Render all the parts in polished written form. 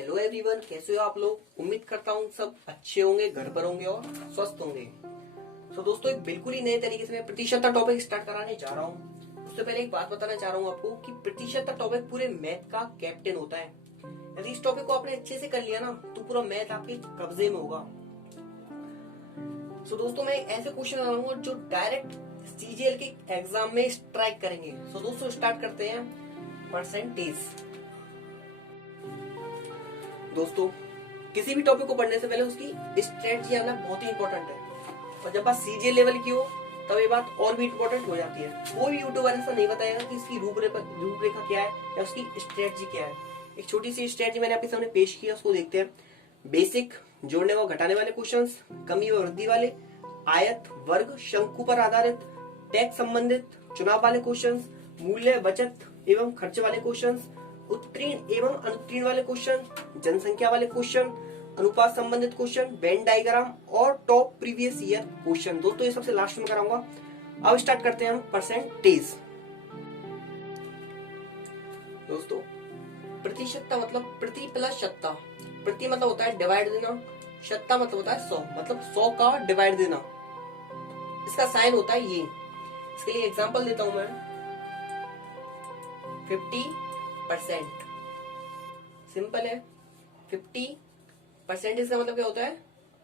Hello everyone, कैसे हो आप लोग। उम्मीद करता हूँ सब अच्छे होंगे, घर पर होंगे और स्वस्थ होंगे। तो दोस्तों, एक बिल्कुल ही नए तरीके से मैं प्रतिशतता टॉपिक स्टार्ट कराने जा रहा हूँ। उससे पहले एक बात बताना चाह रहा हूँ आपको कि प्रतिशतता टॉपिक पूरे मैथ का कैप्टन होता है। यदि इस टॉपिक को आपने अच्छे से कर लिया ना तो पूरा मैथ आपके कब्जे में होगा। सो दोस्तों, मैं ऐसे क्वेश्चन लगाऊंगा जो डायरेक्ट सीजीएल के एग्जाम में स्ट्राइक करेंगे। सो दोस्तों, स्टार्ट करते हैं। परसेंटेज। दोस्तों, किसी भी टॉपिक को पढ़ने से पहले उसकी स्ट्रेटजी आना बहुत ही इंपॉर्टेंट है। और जब बात सीजीएल लेवल की हो तब ये बात और भी इंपॉर्टेंट हो जाती है। कोई भी यूट्यूबर ऐसा नहीं बताएगा कि इसकी रूपरेखा क्या है या उसकी स्ट्रेटजी क्या है। एक छोटी सी स्ट्रेटजी मैंने आपके सामने पेश किया, उसको देखते हैं। बेसिक, जोड़ने व घटाने वाले क्वेश्चंस, कमी व वृद्धि वाले, आयत, वर्ग, शंकु पर आधारित, टैक्स संबंधित, चुनाव वाले क्वेश्चंस, मूल्य, बचत एवं खर्च वाले क्वेश्चंस, उत्तीर्ण एवं अनुत्तीर्ण वाले क्वेश्चन, जनसंख्या वाले क्वेश्चन, अनुपात संबंधित क्वेश्चन, वेन डायग्राम और टॉप प्रीवियस ईयर क्वेश्चन। दोस्तों, ये सबसे लास्ट में कराऊंगा। अब स्टार्ट करते हैं हम परसेंटेज। दोस्तों, प्रतिशतता मतलब प्रति प्लस शतता। प्रति मतलब होता है डिवाइड देना, शतता मतलब होता है 100, मतलब 100 का डिवाइड देना। इसका साइन होता है ये। इसके लिए एग्जांपल देता हूं मैं। 50%। सिंपल है। 50% का मतलब क्या होता है?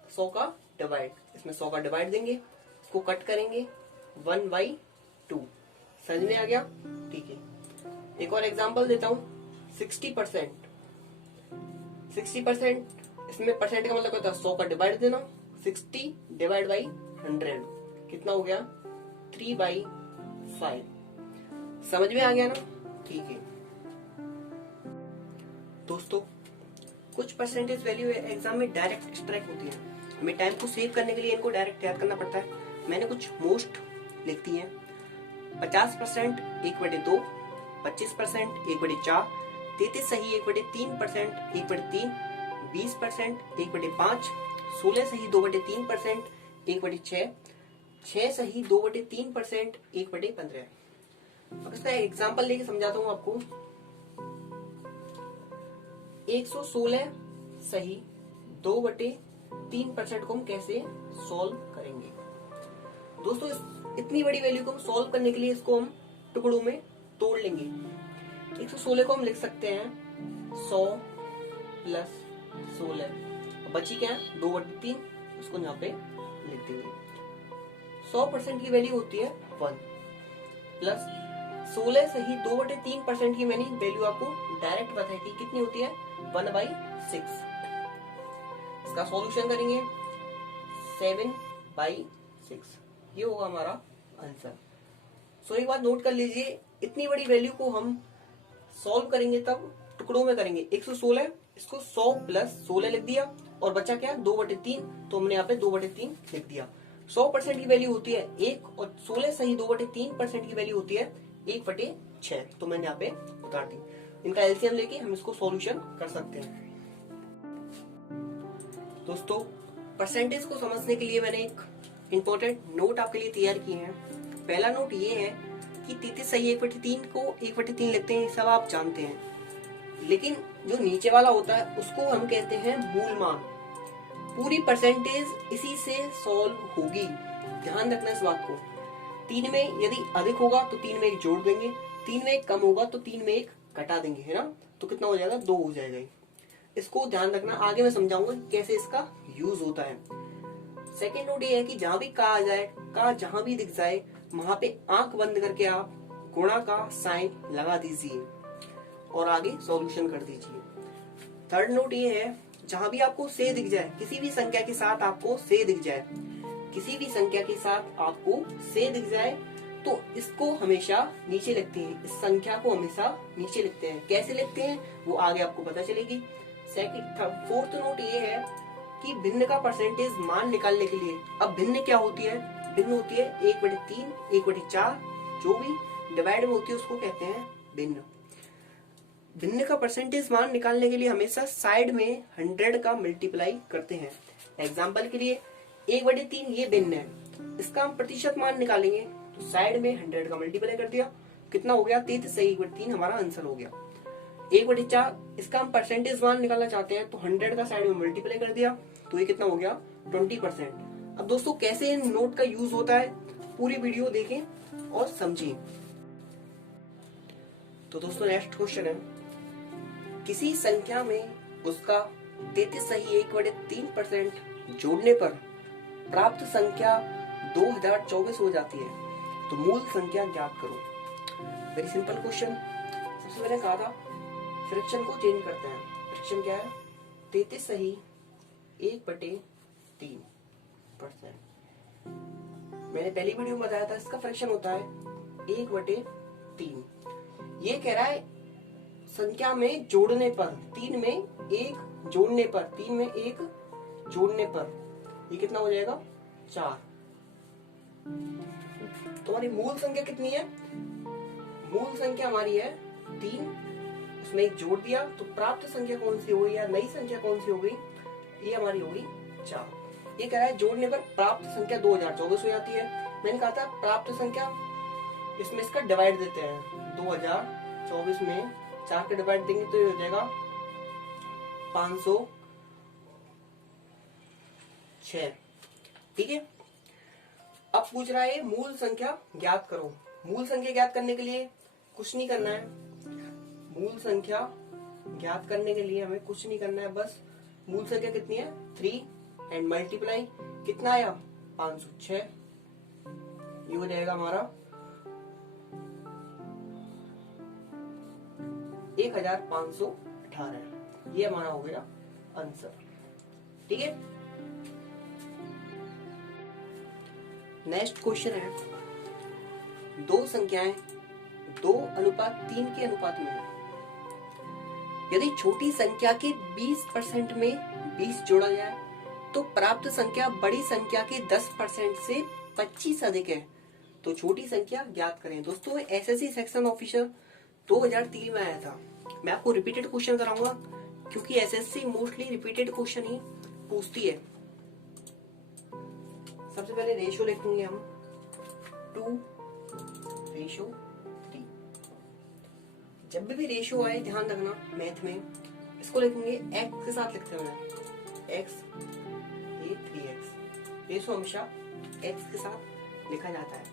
100 का डिवाइड। इसमें 100 का डिवाइड देंगे, इसको कट करेंगे 1/2। समझ में आ गया? ठीक है। एक और एग्जांपल देता हूं। 60%। 60%, इसमें परसेंट का मतलब क्या होता है? 100 का डिवाइड देना। 60 डिवाइड बाई 100 कितना हो गया? 3/5। समझ में आ गया ना? ठीक है दोस्तों, कुछ परसेंटेज वैल्यू एग्जाम में डायरेक्ट स्ट्राइक होती है। हमें टाइम को सेव करने के लिए इनको डायरेक्ट याद करना पड़ता है। मैंने कुछ मोस्ट लिख दी है। 50% 1/2, 25% 1/4, 33 सही 1/3%, 1/3, 20% 1/5, 16 सही 2/3%, 1/6, 6 सही 2/3%, 1/15। अब इसका एग्जाम्पल लेके समझाता हूँ आपको। 116 सही 2/3% को हम कैसे सॉल्व करेंगे। दोस्तों, इतनी बड़ी वैल्यू को हम सॉल्व करने के लिए इसको हम टुकड़ों में तोड़ लेंगे। 116 को हम लिख सकते हैं 100 प्लस 16। बची क्या है? 2/3। उसको यहाँ पे लिख देंगे। 100% की वैल्यू होती है 1 प्लस 16 सही 2/3% की मैंने वैल्यू आपको डायरेक्ट बताई थी। कितनी होती है? 1/6। इसका सॉल्यूशन करेंगे 7/6। ये होगा हमारा आंसर। सो एक बात नोट कर लीजिए, इतनी बड़ी वैल्यू को हम सॉल्व करेंगे तब टुकड़ों में करेंगे। 116, इसको 100 प्लस 16 लिख दिया और बचा क्या? 2/3, तो हमने यहाँ पे 2/3 लिख दिया। 100% की वैल्यू होती है 1 और 16 सही 2/3% की वैल्यू होती है 1/6। तो मैंने यहाँ पे उतार दी। इनका एलसीएम लेके हम इसको सॉल्यूशन कर सकते हैं। दोस्तों, परसेंटेज को समझने के लिए मैंने एक इंपॉर्टेंट नोट आपके लिए तैयार किए हैं। पहला नोट ये है कि 33 सही 1/3 को 1/3 लिखते हैं, सब आप जानते हैं। लेकिन जो नीचे वाला होता है उसको हम कहते हैं मूल मान। पूरी परसेंटेज इसी से सॉल्व होगी। ध्यान रखना इस बात को। 3 में यदि अधिक होगा तो 3 में 1 जोड़ देंगे, 3 में 1 कम होगा तो 3 में 1 घटा देंगे, है ना? तो कितना हो जाएगा? 2 हो जाएगा। इसको ध्यान रखना, आगे मैं समझाऊंगा कैसे इसका यूज होता है। सेकेंड नोट ये है कि जहां भी कहा जाए, का जहां भी दिख जाए, वहां पे आंख बंद करके आप गुणा का साइन लगा दीजिए और आगे सॉल्यूशन कर दीजिए। थर्ड नोट ये है, जहां भी आपको से दिख जाए, किसी भी संख्या के साथ आपको से दिख जाए, किसी भी संख्या के साथ आपको से दिख जाए तो इसको हमेशा नीचे लिखते हैं। इस संख्या को हमेशा नीचे लिखते हैं। कैसे लिखते हैं वो आगे आपको पता चलेगी। फोर्थ नोट ये है कि भिन्न का परसेंटेज मान निकालने के लिए, अब भिन्न क्या होती है? भिन्न होती है 1/3, 1/4, जो भी डिवाइड में होती है उसको कहते हैं भिन्न। भिन्न का परसेंटेज मान निकालने के लिए हमेशा साइड में 100 का मल्टीप्लाई करते हैं। एग्जाम्पल के लिए 1/3 ये भिन्न है, इसका हम प्रतिशत मान निकालेंगे तो साइड में 100 का मल्टीप्लाई कर दिया, कितना हो गया? 33 सही 1/3 हमारा आंसर हो गया। 1/4, इसका हम परसेंटेज मान निकालना चाहते हैं तो 100 का साइड में मल्टीप्लाई कर दिया तो ये कितना हो गया 20%। अब दोस्तों कैसे इन नोट का यूज होता है पूरी वीडियो देखें और समझिए। तो दोस्तों नेक्स्ट क्वेश्चन है, किसी संख्या में उसका 33 सही 1/3% जोड़ने पर प्राप्त संख्या 2024 हो जाती है, तो मूल संख्या ज्ञात करो। Very simple question. सबसे पहले कहा था फ्रैक्शन को चेंज करते हैं। फ्रैक्शन क्या है? 33 सही 1/3%। मैंने पहली वीडियो में बताया था इसका फ्रैक्शन होता है 1/3। ये कह रहा है संख्या में जोड़ने पर, 3 में 1 जोड़ने पर, 3 में 1 जोड़ने पर ये कितना हो जाएगा 4। तो हमारी मूल संख्या कितनी है? मूल संख्या हमारी है 3, उसमें 1 जोड़ दिया तो प्राप्त संख्या कौन सी हो गई या नई संख्या कौन सी हो गई? ये हमारी हो गई 4। ये कह रहा है जोड़ने पर प्राप्त संख्या 2024 हो जाती है। मैंने कहा था प्राप्त संख्या, इसमें इसका डिवाइड देते हैं। 2024 में 4 का डिवाइड देंगे तो ये हो जाएगा 506। ठीक है। अब पूछ रहा है मूल संख्या ज्ञात करो। मूल संख्या ज्ञात करने के लिए कुछ नहीं करना है। मूल संख्या ज्ञात करने के लिए हमें कुछ नहीं करना है, बस मूल संख्या कितनी है 3 एंड मल्टीप्लाई कितना आया 506। ये हो जाएगा हमारा 1518। ये हमारा हो गया आंसर। ठीक है। नेक्स्ट क्वेश्चन है, दो संख्याएं 2:3 के अनुपात में है। यदि छोटी संख्या के 20% में 20 जोड़ा जाए तो प्राप्त संख्या बड़ी संख्या के 10% से 25 अधिक है, तो छोटी संख्या ज्ञात करें। दोस्तों एसएससी सेक्शन ऑफिसर 2003 में आया था। मैं आपको रिपीटेड क्वेश्चन कराऊंगा क्योंकि एसएससी मोस्टली रिपीटेड क्वेश्चन ही पूछती है। सबसे पहले रेशियो लिखेंगे हम 2:3। जब भी रेशियो आए ध्यान रखना मैथ में इसको लिखेंगे x के साथ लिखते हैं। x ये 3x। रेशियो हमेशा x के साथ लिखा जाता है।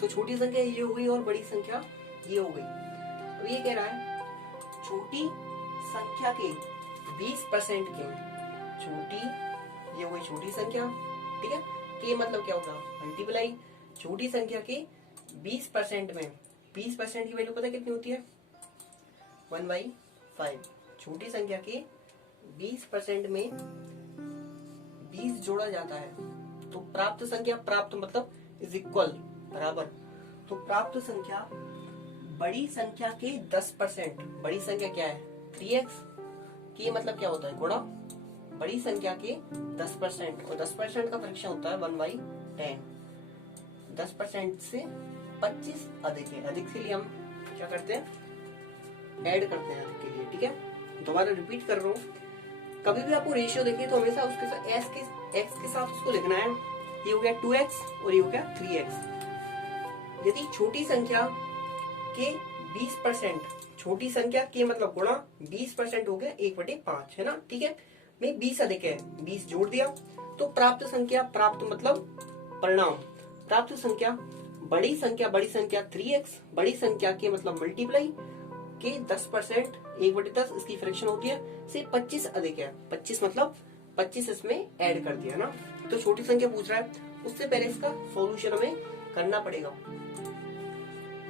तो छोटी संख्या ये हो गई और बड़ी संख्या ये हो गई। अब ये कह रहा है छोटी संख्या के 20% के, छोटी ये हो गई छोटी संख्या। ठीक है। तो ये मतलब क्या होगा मल्टीप्लाई छोटी संख्या के 20% में। 20% की वैल्यू पता कितनी होती है 1/5। छोटी संख्या के 20% में 20 जोड़ा जाता है तो प्राप्त संख्या, प्राप्त मतलब इज इक्वल बराबर, तो प्राप्त संख्या बड़ी संख्या के 10%। बड़ी संख्या क्या है 3x की, मतलब क्या होता है गुणा बड़ी संख्या के 10%, और 10% का फ्रैक्शन होता है 1/10। 10% से 25 अधिक है। अधिक के लिए हम क्या करते हैं ऐड करते हैं अधिक के लिए। ठीक है। दोबारा रिपीट कर रहा हूँ, कभी भी आपको रेशियो देखे तो हमेशा उसके साथ x के साथ उसको लिखना है। ये हो गया 2x और ये हो गया 3x। यदि छोटी संख्या के 20%, छोटी संख्या के मतलब गुणा 20% हो गया 1/5 है ना। ठीक है। में 20 अधिक है, 20 जोड़ दिया तो प्राप्त संख्या, प्राप्त मतलब परिणाम, प्राप्त संख्या बड़ी संख्या 3x, बड़ी संख्या के मतलब मल्टीप्लाई के 10%, 1/10 इसकी फ्रैक्शन होती है से 25 अधिक है। 25 मतलब 25 इसमें ऐड कर दिया ना। तो छोटी संख्या पूछ रहा है, उससे पहले इसका सॉल्यूशन हमें करना पड़ेगा।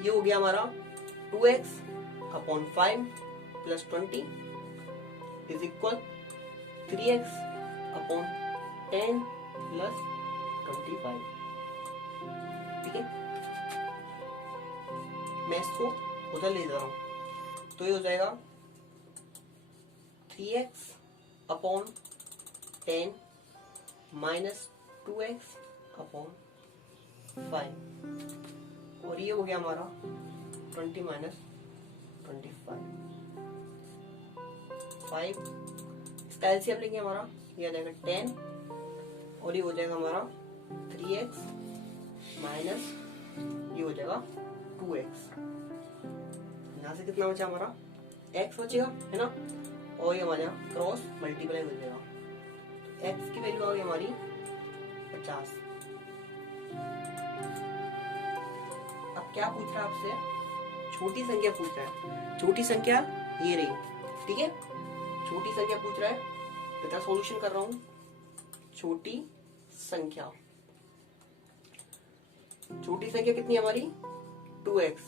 ये हो गया हमारा 2x/5 + 20 इज इक्वल 3x/10 + 25। ठीक है। मैं इसको उधर ले जा रहा हूं तो ये हो जाएगा 3x/10 - 2x/5 और ये हो गया हमारा 20 - 25। 5 इसका एलसीएम लेंगे हमारा ये आ जाएगा 10 और ये हो जाएगा हमारा 3x माइनस ये हो जाएगा 2x। यहां से कितना बचा हमारा एक्स बचेगा है ना, और ये हमारे यहाँ क्रॉस मल्टीप्लाई हो जाएगा। एक्स की वैल्यू आ गई हमारी 50। अब क्या पूछ रहा है आपसे, छोटी संख्या पूछ रहा है। छोटी संख्या ये रही, ठीक है, छोटी संख्या पूछ रहा है, बेटा सॉल्यूशन कर रहा हूं। छोटी संख्या, छोटी संख्या कितनी है हमारी 2x,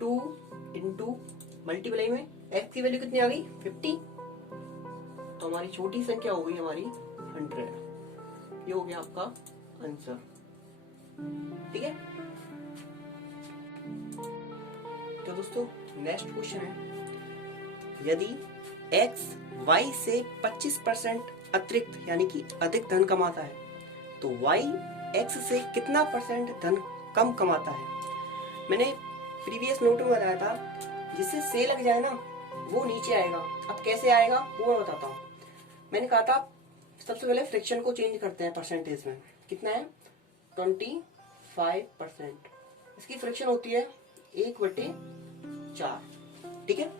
2 इंटू मल्टीप्लाई में x की वैल्यू कितनी आ गई 50, तो हमारी छोटी संख्या हो गई हमारी 100। ये हो गया आपका आंसर, ठीक है। तो दोस्तों नेक्स्ट क्वेश्चन है, यदि x y से 25% अतिरिक्त यानी कि अधिक धन कमाता है तो y x से कितना परसेंट धन कम कमाता है। मैंने प्रीवियस नोट में बताया था, जिससे से लग जाए ना वो नीचे आएगा। अब कैसे आएगा वो मैं बताता हूँ। मैंने कहा था सबसे पहले फ्रैक्शन को चेंज करते हैं परसेंटेज में। कितना है 25%। इसकी फ्रैक्शन होती है 1/4, ठीक है।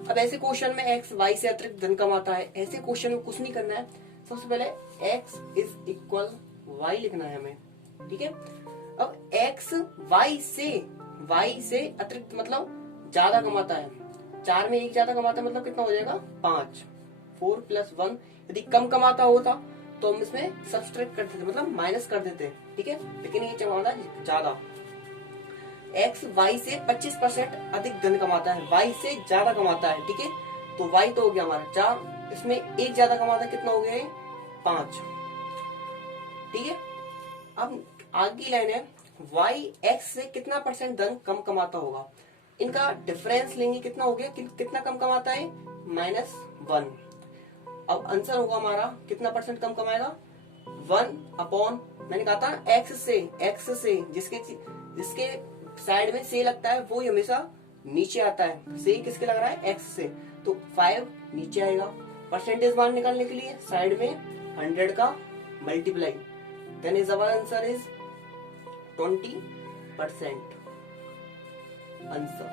अब ऐसे क्वेश्चन में x y से अतिरिक्त धन कमाता है, ऐसे क्वेश्चन में कुछ नहीं करना है। सबसे पहले x इज इक्वल y लिखना है हमें, ठीक है। अब x y से अतिरिक्त मतलब ज्यादा कमाता है, 4 में 1 ज्यादा कमाता है, मतलब कितना हो जाएगा 5। 4 + 1 यदि कम कमाता होता तो हम इसमें सब्सट्रैक्ट करते थे, मतलब माइनस कर देते, ठीक है। लेकिन ये कमाता है ज्यादा। x y से 25% अधिक धन कमाता है, y से ज्यादा कमाता है, ठीक है। तो y तो हो गया हमारा 4, इसमें 1 ज्यादा कमाता है, कितना हो गया 5, ठीक है। अब आगे की लाइन है y x से कितना परसेंट धन कम कमाता होगा। इनका डिफरेंस लेंगे, कितना हो गया, कितना कम कमाता है -1। अब आंसर होगा हमारा कितना परसेंट कम कमाएगा 1/, मैंने कहा था x से जिसके साइड में से लगता है वो हमेशा नीचे आता है। से किसके लग रहा है x से, तो 5 नीचे आएगा। परसेंटेज मान निकालने के लिए साइड में 100 का multiply, then is our answer is 20% answer.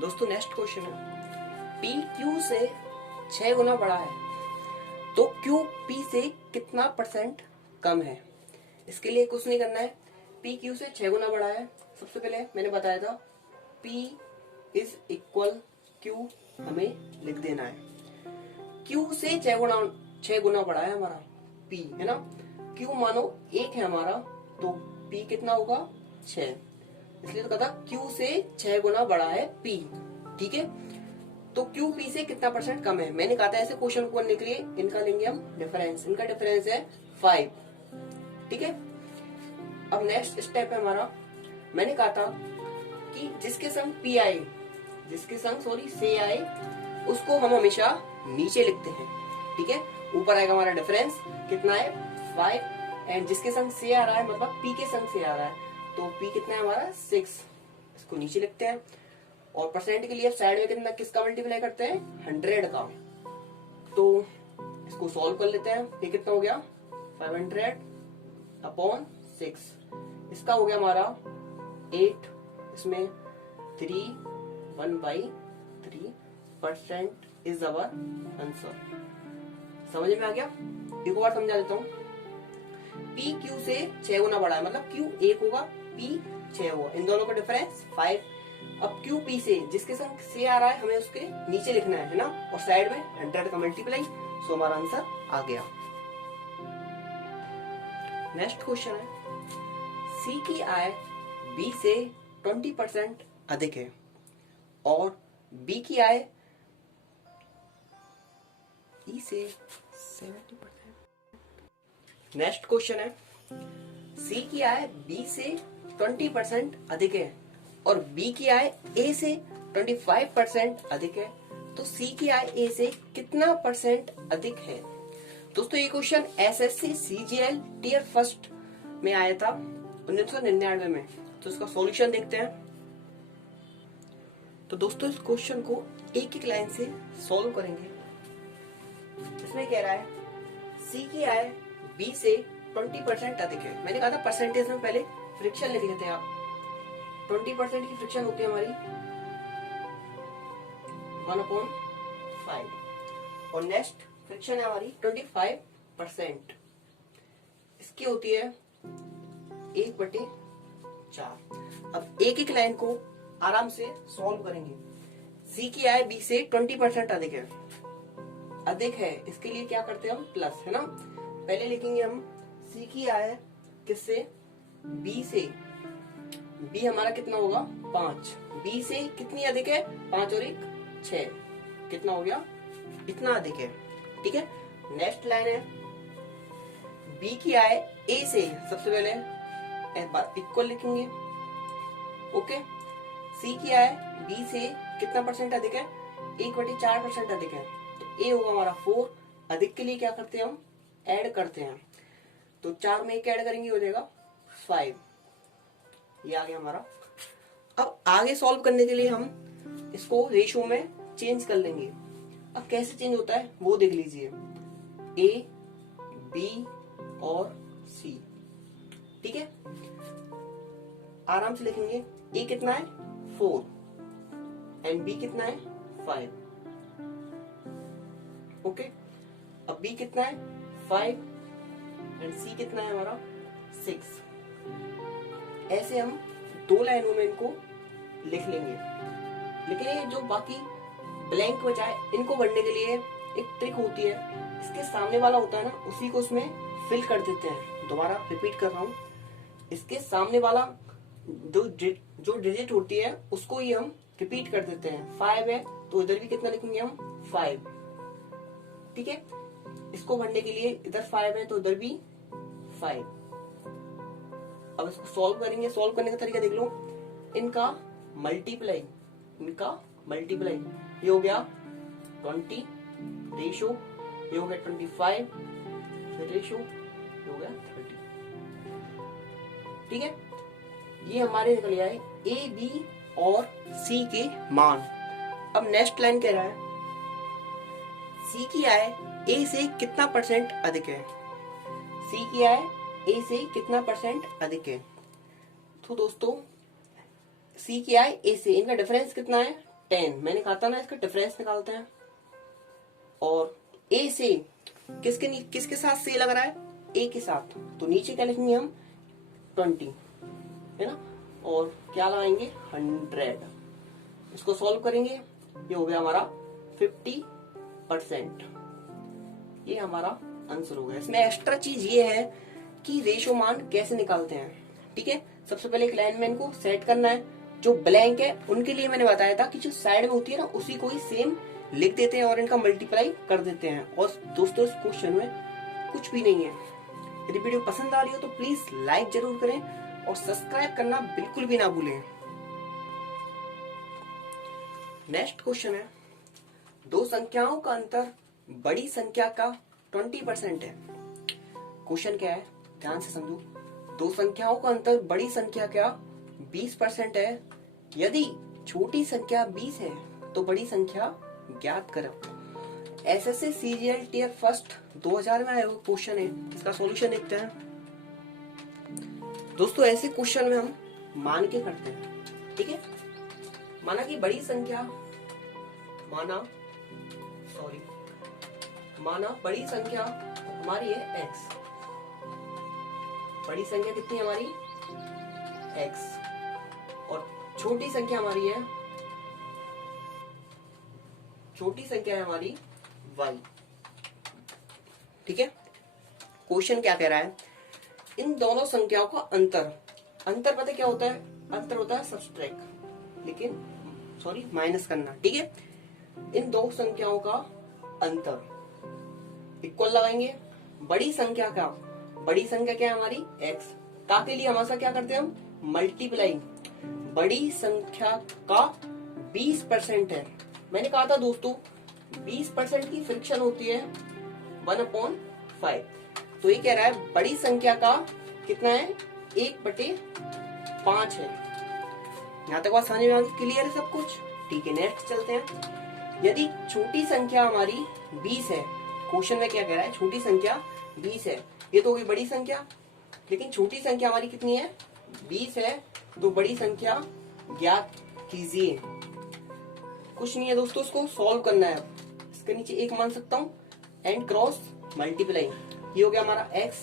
दोस्तों नेक्स्ट क्वेश्चन है, P Q से 6 गुना बड़ा है तो Q P से कितना परसेंट कम है। इसके लिए कुछ नहीं करना है, P Q से 6 गुना बड़ा है। सबसे पहले मैंने बताया था P इज इक्वल Q हमें लिख देना है। Q से 6 गुना बड़ा है हमारा P, है ना। Q मानो 1 है हमारा, तो P कितना होगा 6, इसलिए तो कहा था Q से 6 गुना बड़ा है P, ठीक है। तो Q P से कितना परसेंट कम है। मैंने कहा था ऐसे क्वेश्चन को करने के लिए इनका लेंगे हम डिफरेंस, इनका डिफरेंस है 5, ठीक है। अब नेक्स्ट स्टेप है हमारा, मैंने कहा था कि जिसके संग P आए, से आए उसको हम हमेशा नीचे लिखते हैं, ठीक है। ऊपर आएगा हमारा डिफरेंस कितना है 5, एंड जिसके संग से आ रहा है मतलब P के संग से आ रहा है, तो P कितना है हमारा 6, इसको नीचे लिखते हैं। और परसेंट के लिए साइड में कितना किसका मल्टीप्लाई करते हैं 100 का, तो इसको सॉल्व कर लेते हैं। ये कितना हो गया 500/6, इसका हो गया हमारा 8, इसमें 3 1/3% इज अवर आंसर। समझ में आ गया। एक बार समझा देता हूँ, P Q से 6 गुना बड़ा है, मतलब Q 1 होगा P 6 होगा, इन दोनों का डिफरेंस 5। अब Q P से जिसके संग से आ रहा है हमें उसके नीचे लिखना है ना, और साइड में 100 का मल्टीप्लाई, सो हमारा आंसर आ गया। नेक्स्ट क्वेश्चन है, C की आय B से 20% अधिक है और B की आय E से 70%। नेक्स्ट क्वेश्चन है, C की आय B से 20% अधिक है और B की आय A से 25% अधिक है, तो C की आय A से कितना परसेंट अधिक है। दोस्तों ये question SSC CGL tier first में आया था 1999 में, तो इसका सॉल्यूशन देखते हैं। तो दोस्तों इस क्वेश्चन को एक एक लाइन से सॉल्व करेंगे। इसमें कह रहा है C की आय B से 20% अधिक है। मैंने कहा था परसेंटेज में पहले फ्रैक्शन लिख लेते हैं आप, 20% की फ्रिक्शन होती है हमारी 1/5 और नेक्स्ट फ्रिक्शन है हमारी 25%, इसकी होती है 1/4। अब एक एक लाइन को आराम से सॉल्व करेंगे। सी की आय बी से 20% अधिक है, इसके लिए क्या करते हैं हम, प्लस, है ना। पहले लिखेंगे हम सी की आय किससे, बी से। बी हमारा कितना होगा 5, बी से कितनी अधिक है, 5 और 1 6, कितना हो गया, इतना अधिक है। ठीक है, नेक्स्ट लाइन है बी की आय ए से, सबसे पहले इक्वल लिखेंगे। ओके, सी की आय बी से कितना परसेंट अधिक है, 1/4% अधिक है, तो ए होगा हमारा 4। अधिक के लिए क्या करते हैं हम, ऐड करते हैं, तो 4 में 1 ऐड करेंगे हो जाएगा 5, ये आ गया हमारा। अब आगे सॉल्व करने के लिए हम इसको रेशियो में चेंज कर लेंगे। अब कैसे चेंज होता है वो देख लीजिए, ए बी और सी। ठीक है, आराम से लिखेंगे, ए कितना है 4 एंड बी कितना है 5। ओके, अब बी कितना है 5 एंड सी कितना है हमारा 6। ऐसे हम 2 लाइनों में इनको लिख लेंगे। लेकिन ये जो बाकी ब्लैंक बचा है, इनको भरने के लिए एक ट्रिक होती है, इसके सामने वाला होता है ना, उसी को उसमें फिल कर देते हैं। दोबारा रिपीट कर रहा हूं, इसके सामने वाला जो डिजिट होती है उसको ही हम रिपीट कर देते हैं। 5 है तो इधर भी कितना लिखेंगे हम 5। ठीक है, इसको भरने के लिए इधर 5 है तो इधर भी 5। अब इसको सॉल्व करेंगे। सॉल्व करने का तरीका देख लो, इनका मल्टीप्लाई, ये हो गया 20 रेशो, ये हो गया 25 रेशो, ये हो गया 30। ठीक है, ये हमारे निकल आए ए बी और सी के मान। अब नेक्स्ट लाइन कह रहा है सी की आय ए से कितना परसेंट अधिक है, सी की आय ए से कितना परसेंट अधिक है। तो दोस्तों सी की आय ए से, इनका डिफरेंस कितना है 10, मैंने कहा था ना इसका डिफरेंस निकालते हैं। और ए से किसके साथ से लग रहा है, ए के साथ, तो नीचे क्या लिखेंगे हम 20, है ना, और क्या लगाएंगे 100। इसको सॉल्व करेंगे, ये हो गया हमारा 50%। ये हमारा आंसर हो गया। इसमें एक्स्ट्रा चीज ये है कि रेशो मान कैसे निकालते हैं। ठीक है, सबसे पहले एक लाइन में इनको सेट करना है। जो ब्लैंक है उनके लिए मैंने बताया था कि जो साइड में होती है ना, उसी को ही सेम लिख देते हैं और इनका मल्टीप्लाई कर देते हैं। और दोस्तों इस क्वेश्चन में कुछ भी नहीं है। यदि वीडियो पसंद आ रही हो तो प्लीज लाइक जरूर करें और सब्सक्राइब करना बिल्कुल भी ना भूलें। नेक्स्ट क्वेश्चन है, दो संख्याओं का अंतर बड़ी संख्या का 20% है। क्वेश्चन क्या है, ध्यान से समझो। दो संख्याओं का अंतर बड़ी संख्या का 20% है। यदि छोटी संख्या 20 है तो बड़ी संख्या ज्ञात करो। एसएससी सीजीएल टियर फर्स्ट 2000 में आया हुआ क्वेश्चन है। इसका सॉल्यूशन देखते हैं। दोस्तों ऐसे क्वेश्चन में हम मान के करते हैं। ठीक है, माना कि बड़ी संख्या, माना बड़ी संख्या हमारी है x। बड़ी संख्या कितनी है हमारी x, और छोटी संख्या हमारी है हमारी y। ठीक है, क्वेश्चन क्या कह रहा है, इन दोनों संख्याओं का अंतर पता क्या होता है, अंतर होता है सब्सट्रैक्ट, लेकिन सॉरी माइनस करना। ठीक है, इन दो संख्याओं का अंतर इक्वल लगाएंगे। बड़ी संख्या क्या है हमारी x, ताकि लिए हमेशा क्या करते हैं हम मल्टीप्लाई। बड़ी संख्या का 20% है। मैंने कहा था दोस्तों 20% की फ्रिक्शन होती है 1/5। तो ये कह रहा है बड़ी संख्या का कितना है 1/5 है। यहां तक बात समझ में आ गई, क्लियर है सब कुछ। ठीक है, नेक्स्ट चलते हैं। यदि छोटी संख्या हमारी 20 है, क्वेश्चन में क्या कह रहा है, छोटी संख्या 20 है, ये तो होगी बड़ी संख्या, लेकिन छोटी संख्या हमारी कितनी है 20 है, तो बड़ी संख्या ज्ञात कीजिए। कुछ नहीं है दोस्तों, इसको सॉल्व करना है। इसके नीचे एक मान सकता हूं, एंड क्रॉस मल्टीप्लाई, ये हो गया हमारा x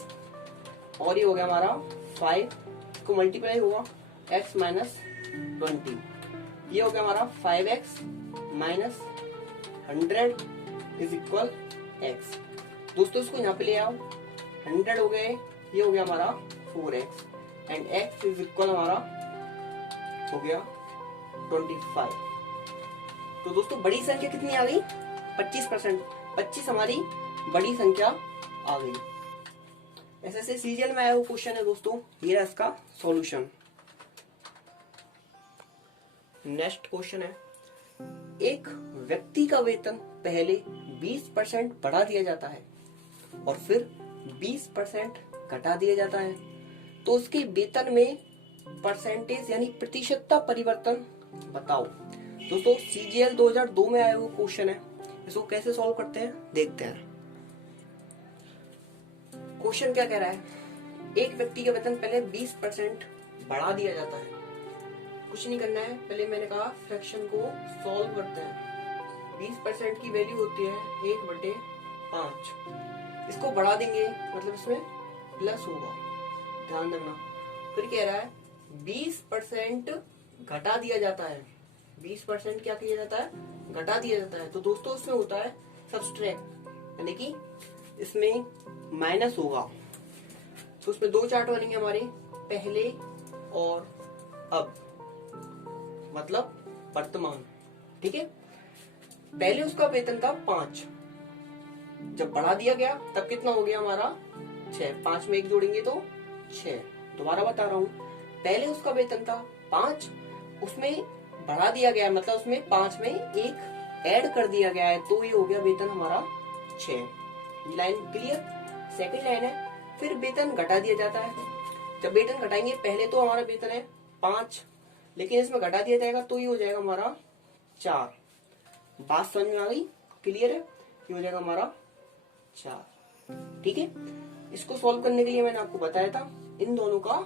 और ये हो गया हमारा 5, इसको मल्टीप्लाई होगा x माइनस 20, ये हो गया हमारा 5x minus 100 is equal x। दोस्तों इसको यहाँ पे ले आओ, 100 हो गए, ये हो गया हमारा 4x and x is equal हमारा हो गया 25। तो दोस्तों बड़ी संख्या कितनी आ गई? 25%, 25 हमारी बड़ी संख्या आ गई। ऐसे ऐसे सीरियल में आया हुआ क्वेश्चन है दोस्तों, ये रहा इसका सॉल्यूशन। नेक्स्ट क्वेश्चन है, एक व्यक्ति का वेतन पहले 20% बढ़ा दिया जाता है और फिर 20% घटा दिया जाता है, तो उसके वेतन में परसेंटेज यानी प्रतिशतता परिवर्तन बताओ। दोस्तों सीजीएल 2002 में आया हुआ क्वेश्चन है, इसको कैसे सॉल्व करते हैं देखते हैं। क्वेश्चन क्या कह रहा है, एक व्यक्ति का वेतन पहले 20% बढ़ा दिया जाता है। कुछ नहीं करना है, पहले मैंने कहा फ्रैक्शन को सॉल्व करते हैं। 20% की वैल्यू होती है 1/5, इसको बढ़ा देंगे मतलब इसमें प्लस होगा, ध्यान रखना। फिर कह रहा है 20% घटा दिया जाता है, 20% क्या किया जाता है? घटा दिया जाता है। तो दोस्तों इसमें होता है सब्सट्रैक्ट, यानी कि इसमें माइनस होगा। तो उसमें दो चार्ट बनेंगे हमारे, पहले और अब, मतलब वर्तमान। ठीक है, पहले उसका वेतन था 5, जब बढ़ा दिया गया तब कितना हो गया हमारा? 6, 5 में 1 जोड़ेंगे तो 6। दोबारा बता रहा हूं, पहले उसका वेतन था 5, उसमें बढ़ा दिया गया मतलब उसमें 5 में 1 ऐड कर दिया गया है, तो ये हो गया वेतन हमारा 6। ये लाइन क्लियर? सेकंड लाइन है, फिर वेतन घटा दिया जाता है। जब वेतन घटाएंगे, पहले तो हमारा वेतन है 5, लेकिन इसमें घटा दिया जाएगा तो ये हो जाएगा हमारा 4। बात समझ में आ गई? क्लियर है? ये हो जाएगा हमारा 4। ठीक है, इसको सॉल्व करने के लिए मैंने आपको बताया था इन दोनों का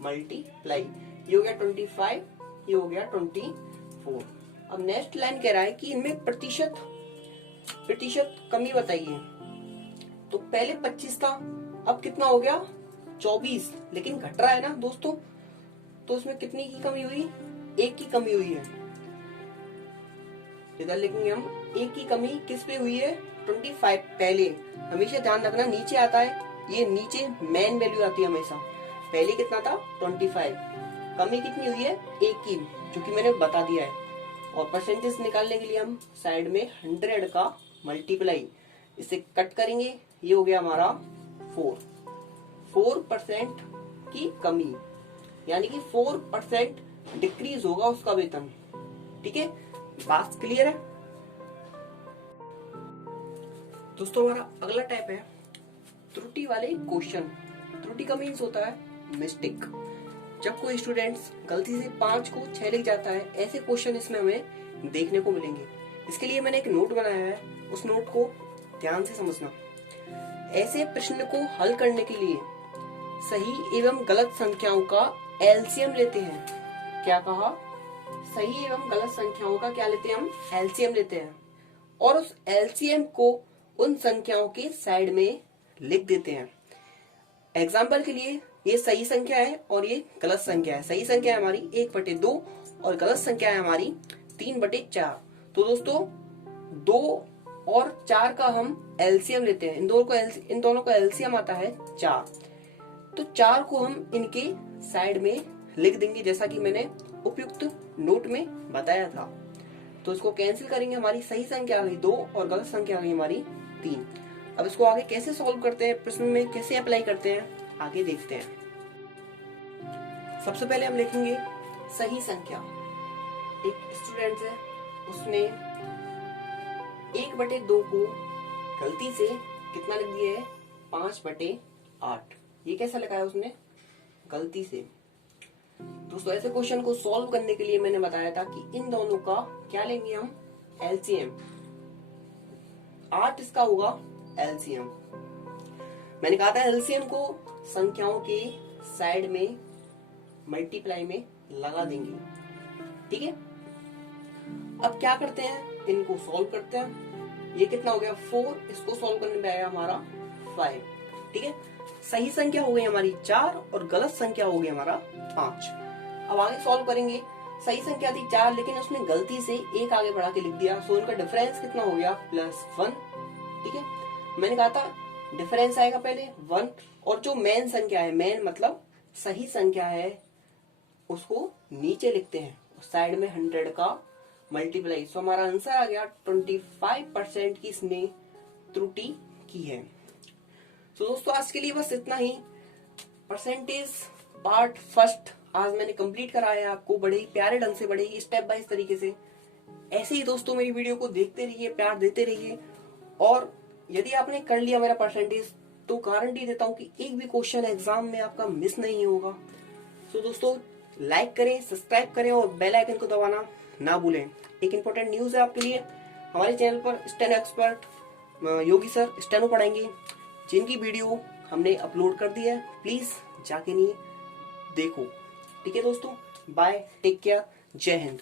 मल्टीप्लाई, ये हो गया 25, ये हो गया 24। अब नेक्स्ट लाइन कह रहा है कि इनमें प्रतिशत कमी बताइए। तो पहले 25 था, अब कितना हो गया? 24, लेकिन घट रहा है ना दोस्तों, तो उसमें कितनी की कमी हुई? 1 की कमी हुई है। इधर लिखेंगे हम, 1 की कमी किस पे हुई है? 25। पहले हमेशा ध्यान रखना नीचे आता है, ये नीचे मेन वैल्यू आती है हमेशा। पहले कितना था? 25, कमी कितनी हुई है? 1 की, जो कि मैंने बता दिया है। और परसेंटेज निकालने के लिए हम साइड में 100 का मल्टीप्लाई, इसे कट करेंगे, ये हो गया हमारा 4% की कमी, यानी कि 4% डिक्रीज होगा उसका वेतन। ठीक है, बात क्लियर है दोस्तों? हमारा अगला टाइप है त्रुटि वाले क्वेश्चन। त्रुटि का मीन्स होता है मिस्टेक। जब कोई स्टूडेंट्स गलती से 5 को 6 लिख जाता है, ऐसे क्वेश्चन इसमें हमें देखने को मिलेंगे। इसके लिए मैंने एक नोट बनाया है, उस नोट को ध्यान से समझना। ऐसे प्रश्न को हल करने के लिए सही एवं गलत संख्याओं का एलसीएम लेते हैं। क्या कहा? सही एवं गलत संख्याओं का क्या लेते हैं हम? एलसीएम लेते हैं, और उस एलसीएम को उन संख्याओं के साइड में लिख देते हैं। एग्जाम्पल के लिए, ये सही संख्या है और ये गलत संख्या है। सही संख्या है हमारी 1/2 और गलत संख्या है हमारी 3/4। तो दोस्तों 2 और 4 का हम एलसीएम लेते हैं। इन दोनों का एलसीएम आता है 4। तो 4 को हम इनके साइड में लिख देंगे, जैसा कि मैंने उपयुक्त नोट में बताया था। तो इसको कैंसिल करेंगे, हमारी सही संख्या आ गई 2 और गलत संख्या आ गई हमारी 3। अब इसको आगे कैसे सॉल्व करते हैं, प्रश्न में कैसे अप्लाई करते हैं, आगे देखते हैं। सबसे पहले हम लिखेंगे सही संख्या। एक स्टूडेंट है, उसने 1/2 को गलती से कितना लिख दिया है? 5/8। ये कैसा लिखा है उसने? गलती से। दोस्तों ऐसे क्वेश्चन को सॉल्व करने के लिए मैंने बताया था कि इन दोनों का क्या लेंगे हम? एलसीएम। 8 इसका होगा एलसीएम। मैंने कहा था एलसीएम को संख्याओं के साइड में मल्टीप्लाई में लगा देंगे। ठीक है, अब क्या करते हैं, इनको सॉल्व करते हैं। ये कितना हो गया 4, इसको सॉल्व करने में आएगा हमारा 5। ठीक है, सही संख्या हो गई हमारी 4 और गलत संख्या हो गई हमारा 5। अब आगे सॉल्व करेंगे। सही संख्या थी 4 लेकिन उसने गलती से 1 आगे बढ़ा के लिख दिया, सो इनका डिफरेंस कितना हो गया +1। ठीक है, मैंने कहा था डिफरेंस आएगा पहले 1, और जो मेन संख्या है, मेन मतलब सही संख्या है, उसको नीचे लिखते हैं, साइड में 100 का मल्टीप्लाई। सो हमारा आंसर आ गया 25% की इसने त्रुटि की है। तो दोस्तों आज के लिए बस इतना ही। परसेंटेज पार्ट फर्स्ट आज मैंने कंप्लीट कराया आपको, बड़े ही प्यारे ढंग से, बड़े ही स्टेप बाय तरीके से। ऐसे ही दोस्तों मेरी वीडियो को देखते रहिए, प्यार देते रहिए, और यदि आपने कर लिया मेरा परसेंटेज तो गारंटी देता हूं कि एक भी क्वेश्चन एग्जाम में आपका मिस नहीं होगा। तो दोस्तों लाइक करें, सब्सक्राइब करें और बेल आइकन को दबाना ना भूलें। एक इंपॉर्टेंट न्यूज है आपके लिए, हमारे चैनल पर स्टेनो एक्सपर्ट योगी सर स्टेनो पढ़ाएंगे, जिनकी वीडियो हमने अपलोड कर दी है, प्लीज जाके नहीं देखो। ठीक है दोस्तों, बाय, टेक केयर, जय हिंद।